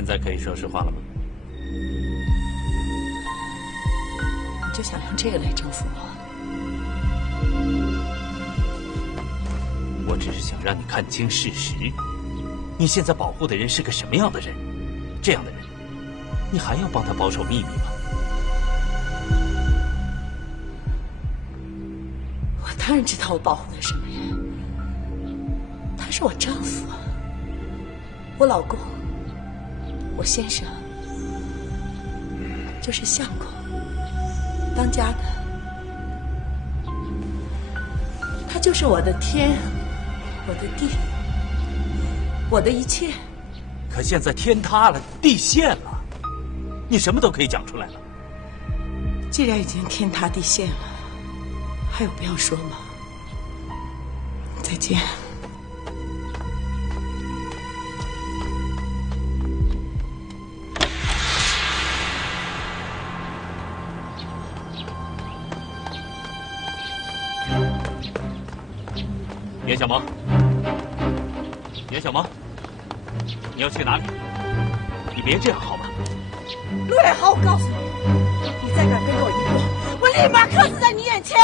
现在可以说实话了吗？你就想用这个来征服我？我只是想让你看清事实。你现在保护的人是个什么样的人？这样的人，你还要帮他保守秘密吗？我当然知道我保护的什么人，他是我丈夫，我老公，我先生，就是相公，当家的，他就是我的天，我的地，我的一切。可现在天塌了，地陷了，你什么都可以讲出来了。既然已经天塌地陷了，还有必要说吗？再见。严小萌，严小萌，你要去哪里？你别这样好吗？陆远豪，我告诉你，你再敢跟着我一步，我立马磕死在你眼前！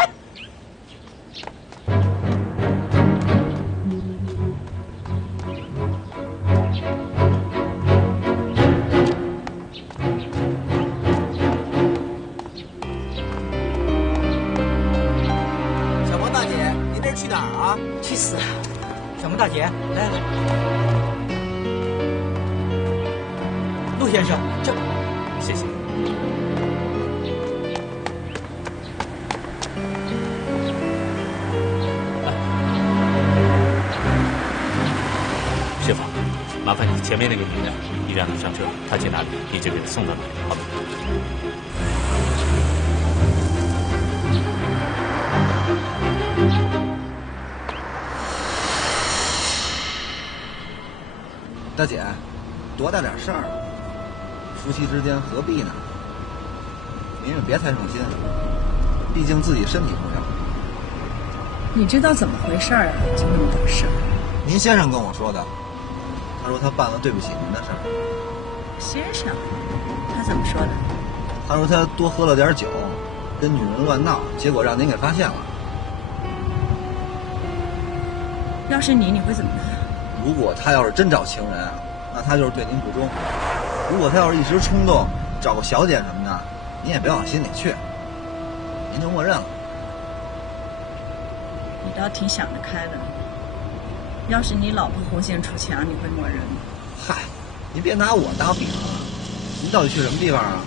小萌大姐，您这是去哪儿啊？去死！小萌大姐，来来，陆先生，这，谢谢。师傅，麻烦你前面那个女的，你让她上车，她去哪里，你就给她送到哪里，好吗？大姐，多大点事儿啊？夫妻之间何必呢？您也别太上心，毕竟自己身体重要。你知道怎么回事啊？就那么点事儿。您先生跟我说的，他说他办了对不起您的事儿。先生，他怎么说的？他说他多喝了点酒，跟女人乱闹，结果让您给发现了。要是你会怎么办？如果他要是真找情人，那他就是对您不忠；如果他要是一时冲动找个小姐什么的，您也别往心里去，您就默认了。你倒挺想得开的。要是你老婆红杏出墙，你会默认吗？嗨，您别拿我当比方啊！您到底去什么地方啊？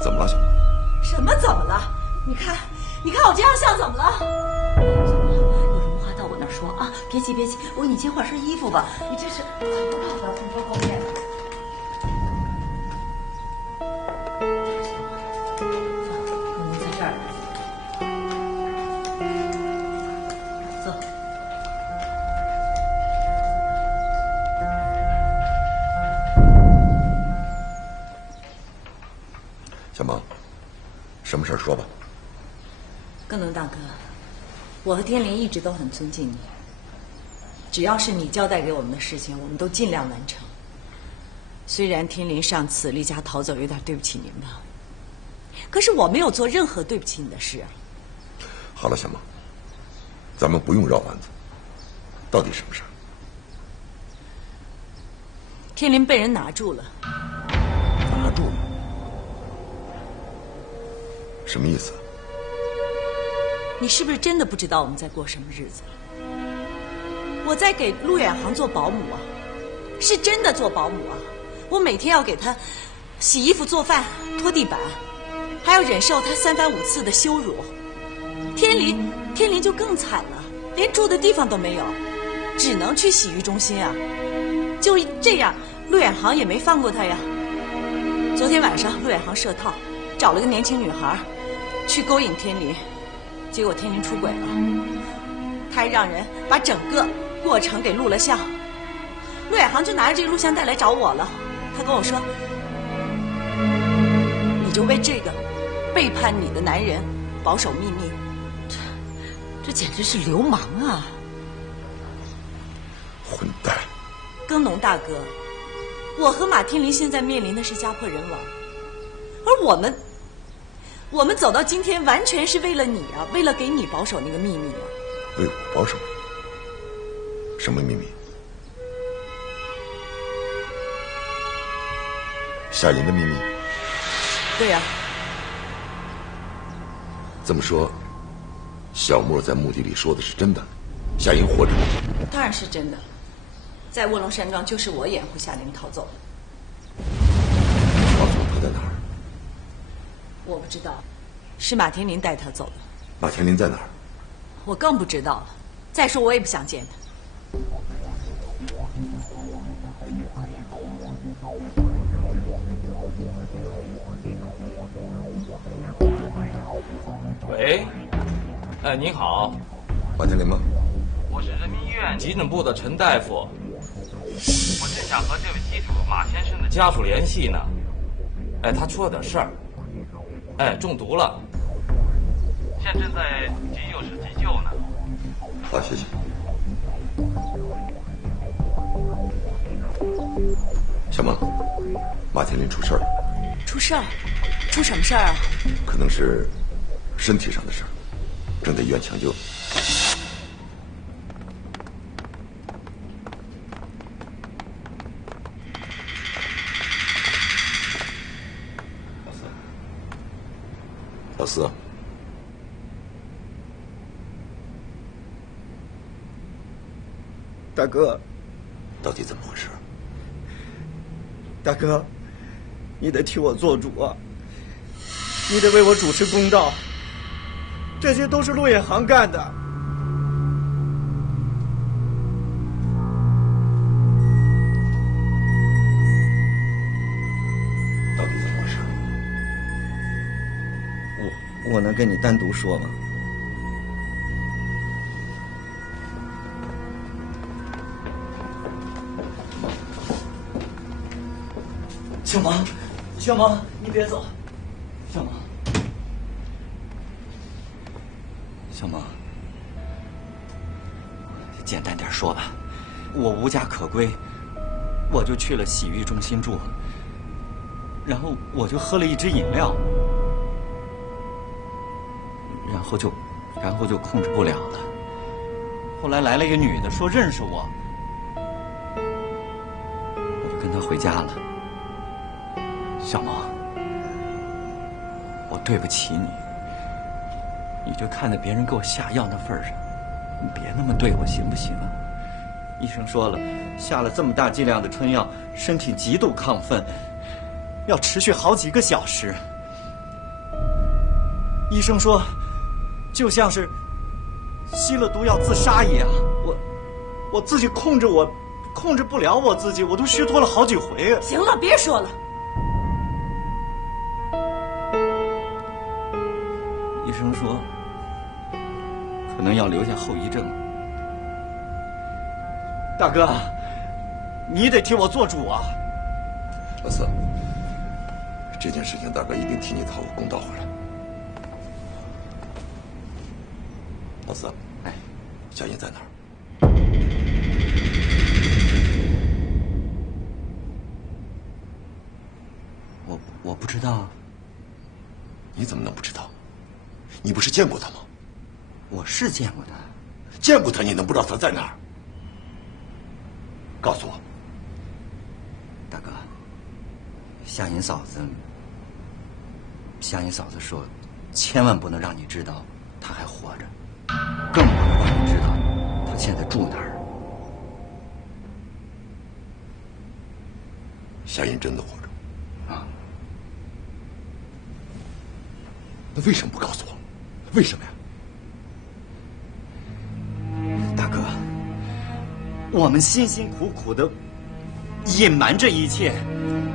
怎么了，小萌？什么怎么了？你看我这样像怎么了？有什么话到我那儿说啊！别急，我给你接换身衣服吧。你这是不怕吧？这么多后面。我们在这儿。坐。小萌，什么事儿说吧。更能大哥，我和天林一直都很尊敬你。只要是你交代给我们的事情，我们都尽量完成。虽然天林上次离家逃走有点对不起您吧，可是我没有做任何对不起你的事啊。好了，小萌，咱们不用绕弯子，到底什么事儿？天林被人拿住了。拿住了？什么意思？你是不是真的不知道我们在过什么日子？我在给陆远航做保姆啊，是真的做保姆啊！我每天要给他洗衣服、做饭、拖地板，还要忍受他3番5次的羞辱。天林就更惨了，连住的地方都没有，只能去洗浴中心啊！就这样，陆远航也没放过他呀。昨天晚上，陆远航设套，找了个年轻女孩，去勾引天林，结果天林出轨了，他还让人把整个过程给录了像。陆远航就拿着这个录像带来找我了，他跟我说：“你就为这个背叛你的男人保守秘密。”这简直是流氓啊！混蛋！耕农大哥，我和马天林现在面临的是家破人亡，而我们走到今天，完全是为了你啊，为了给你保守那个秘密啊。为我保守？什么秘密？夏银的秘密？对呀。这么说，小莫在墓地里说的是真的，夏银活着。当然是真的，在卧龙山庄就是我掩护夏玲逃走的。告诉我他在哪儿？我不知道，是马天林带他走的。马天林在哪儿？我更不知道了。再说我也不想见他。喂，您好，马天林吗？我是人民医院急诊部的陈大夫，我正想和这位机主马先生的家属联系呢。他出了点事儿，中毒了，现在正在急救室急救呢。好，谢谢。小孟，马天林出事儿了。出事儿？出什么事儿啊？可能是身体上的事儿，正在医院抢救。老四，大哥，到底怎么回事？大哥，你得替我做主啊！你得为我主持公道，这些都是陆远航干的。到底怎么回事？我能跟你单独说吗？小芒，小芒，你别走，小芒，小芒，简单点说吧，我无家可归，我就去了洗浴中心住，然后我就喝了一支饮料，然后就控制不了了。后来来了一个女的，说认识我，我就跟她回家了。小萌，我对不起你，你就看在别人给我下药的份上，你别那么对我行不行啊？医生说了，下了这么大剂量的春药，身体极度亢奋，要持续好几个小时。医生说，就像是吸了毒要自杀一样，我自己控制不了我自己，我都虚脱了好几回。行了，别说了。医生说，可能要留下后遗症。大哥，你得替我做主啊！老四，这件事情大哥一定替你讨个公道回来。老四，哎，夏银在哪儿？我不知道。你怎么能不知道？你不是见过他吗？我是见过他。见过他，你能不知道他在哪儿？告诉我。大哥，夏银嫂子说，千万不能让你知道他还活着，更不能让你知道他现在住哪儿。夏音真的活着啊？那为什么不告诉我？为什么呀？大哥，我们辛辛苦苦的隐瞒这一切，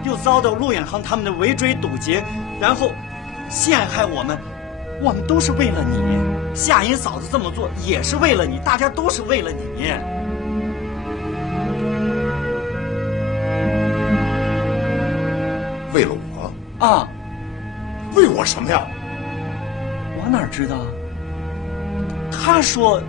又遭到陆远航他们的围追堵截，然后陷害我们，我们都是为了你。夏音嫂子这么做也是为了你，大家都是为了你。为了我啊？为我什么呀？我哪知道？他说